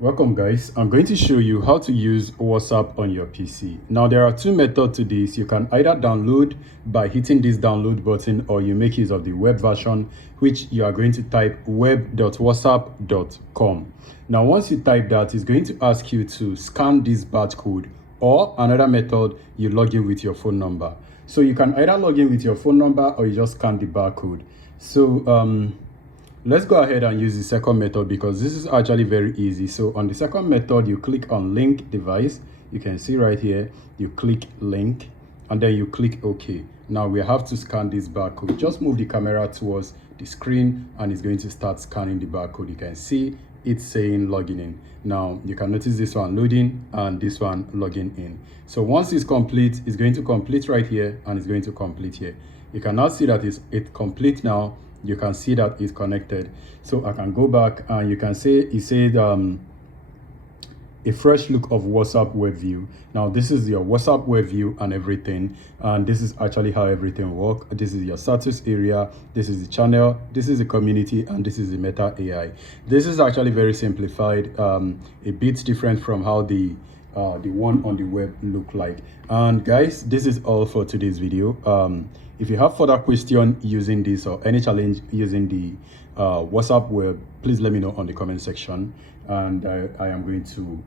Welcome guys, I'm going to show you how to use WhatsApp on your PC. Now there are two methods to this. You can either download by hitting this download button, or you make use of the web version, which you are going to type web.whatsapp.com. Now once you type that, it's going to ask you to scan this barcode, or another method, you log in with your phone number. So you can either log in with your phone number or you just scan the barcode. So let's go ahead and use the second method because this is actually very easy. So on the second method, you click on link device. You can see right here, you click link and then you click OK. Now we have to scan this barcode. Just move the camera towards the screen and it's going to start scanning the barcode. You can see it's saying logging in. Now you can notice this one loading and this one logging in. So once it's complete, it's going to complete right here and it's going to complete here. You can now see that it's complete now. You can see that it's connected. So I can go back and you can say it said a fresh look of WhatsApp web view. Now this is your WhatsApp web view and everything, and this is actually how everything works. This is your status area, this is the channel, this is the community, and this is the Meta AI. This is actually very simplified, a bit different from how the one on the web look like. And guys, this is all for today's video. If you have further question using this or any challenge using the WhatsApp web, please let me know on the comment section, and I am going to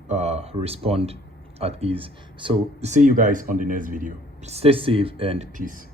respond at ease. So see you guys on the next video. Stay safe and peace.